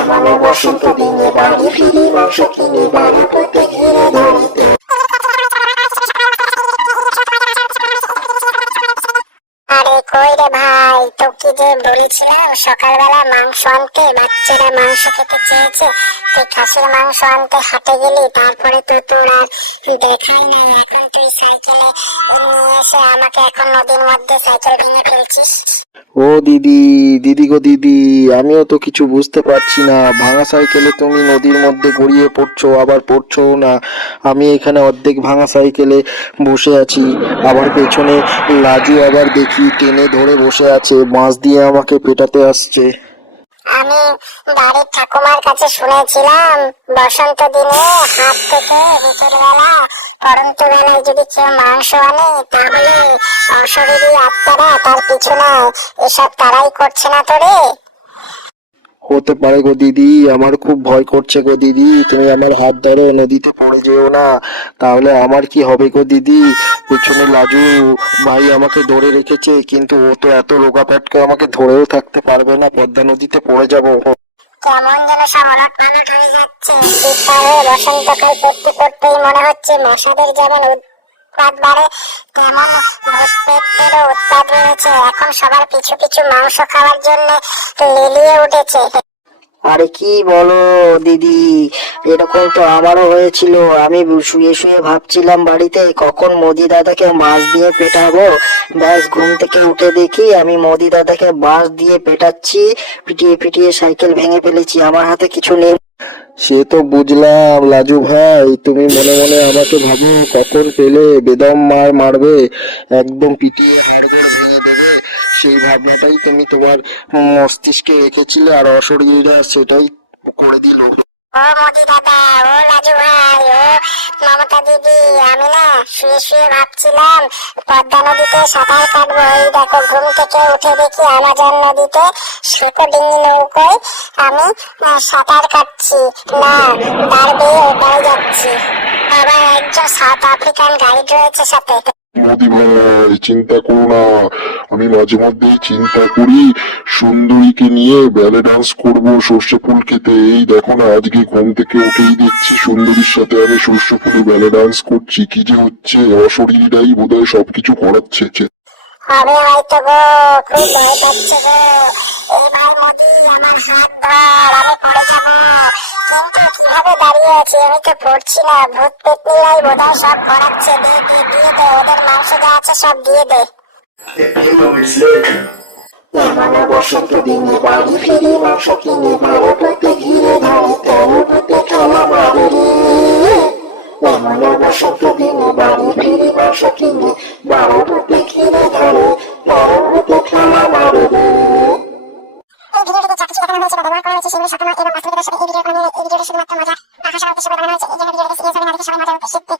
এমনও বসন্ত দিনে বাড়ি ফিরি মাংস কিনে বাড়ি পথে ঘিরে বলেছিলাম সকালবেলা মাংস আনতে, বাচ্চারা মাংস খেতে চেয়েছে। তুই খাসির মাংস আনতে হাটে গেলি, তারপরে তো তোর আর দেখাই নাই। এখন তুই সাইকেলে নিয়ে এসে আমাকে এখন নদীর মধ্যে সাইকেল ভেঙে ফেলছিস। ও দিদি দিদি গো দিদি, আমিও তো কিছু বুঝতে পারছি না। ভাঙা সাইকেলে তুমি নদীর মধ্যে গড়িয়ে পড়ছো, আবার পড়ছো না। আমি এখানে অর্ধেক ভাঙা সাইকেলে বসে আছি। আবার পেছনে লাজু আবার দেখি, টেনে ধরে বসে আছে। বাঁশ দিয়ে আমাকে পেটাতে আসছে। আমি বাড়ির ঠাকুমার কাছে শুনেছিলাম, বসন্ত দিনে হাত থেকে ভিতর বেলা পরন্ত বেলায় যদি কেউ মাংস আনে, তাহলে অশরীরী আত্মারা তার পিছনে এসব তারাই করছে না তো রে হতে পারে গো দিদি। আমার খুব ভয় করছে গো দিদি। তুমি আমার হাত ধরো, নদীতে পড়ে যেও না। তাহলে আমার কি হবে গো দিদি? পেছনে লাজু ভাই আমাকে ধরে রেখেছে, কিন্তু ও তো এত রোগা প্যাটকে আমাকে ধরেও থাকতে পারবে না। পদ্মা নদীতে পড়ে যাব। কেমন যেন সব ওলট পালট হয়ে যাচ্ছে। শীতকালে বসন্তকাল পড়তে পড়তেই মনে হচ্ছে মশাদের যেমন উৎপাত বাড়ে, তেমন সবার পিছু পিছু মাংস খাওয়ার জন্য লেলিয়ে উঠেছে। আরে কি বলো দিদি? এরকম তো আমারও হয়েছিল। আমি শুয়ে শুয়ে ভাবছিলাম বাড়িতে কখন মোদি দাদাকে মাছ দিয়ে পেটাবো? ব্যাস ঘুম থেকে উঠে দেখি আমি মোদি দাদাকে বাঁশ দিয়ে পেটাচ্ছি পিটিয়ে পিটিয়ে সাইকেল ভেঙে ফেলেছি আমার হাতে কিছু নেই। সে তো বুঝলাম লাজু ভাই তুমি মনে মনে আমাকে ভাবো কখন পেলে বেদম মার মারবে একদম পিটিয়ে দেবে সেই ভাবনাটাই তুমি তোমার মস্তিষ্কে রেখেছিলে আর অশরীরীরা সেটাই করে দিল। ও মোদি দাদা, ও রাজু ভাই, ও মমতা দিদি, আমি না শুয়ে শুয়ে ভাবছিলাম, পদ্মা নদীতে সাঁতার কাটবো। এই দেখো, ঘুম থেকে উঠে দেখি আমাজন নদীতে ডিঙ্গি নৌকোয় আমি সাঁতার কাটছি। না দাঁড় বেয়ে ওপারে যাচ্ছি। আবার একজন সাউথ আফ্রিকান গাইড রয়েছে সাথে। চিন্তা করো না। আমি মাঝে মধ্যেই চিন্তা করি, সুন্দরীকে নিয়ে ব্যালে ডান্স করব সর্ষে ফুল খেতে। এই দেখো না, আজকে ঘুম থেকে উঠেই দেখছি সুন্দরীর সাথে আমি সর্ষে ফুলে ব্যালে ডান্স করছি। কি যে হচ্ছে অশরীরটাই বোধহয় সবকিছু করাচ্ছে। হবে হয়তো গো, খুব ভয় পাচ্ছে গো। এবার মোদি, আমার হাত ধর, আমি পড়ে যাব। কীভাবে দাঁড়িয়ে আছি? আমি তো পড়ছি না। ভূত পেতনিরাই বোধহয় সব করাচ্ছে দে দে দিয়ে দে ওদের মাংস যা আছে সব দিয়ে দে। এমনও বসন্ত দিনে বাড়ি ফিরি মাংস কিনে বারো পথে ঘিরে ধরে তেরো পথে খেলা মারে। রে এমনও বসন্ত দিনে বাড়ি ফিরি মাংস কিনে বারো পথে ঘিরে ধরে তেরো পথে খেলা মারে। রে এই ভিডিওটিতে যা কিছু হয়েছে বা ব্যবহার করা হয়েছে সেগুলো এই ভিডিও এই ভিডিওটা শুধুমাত্র মজা বা হাসার উদ্দেশ্যে বানানো হয়েছে। এই জন্য ভিডিওটিতে সিরিয়াস ভাবে না দেখে সবাই মজা করতে শিখতে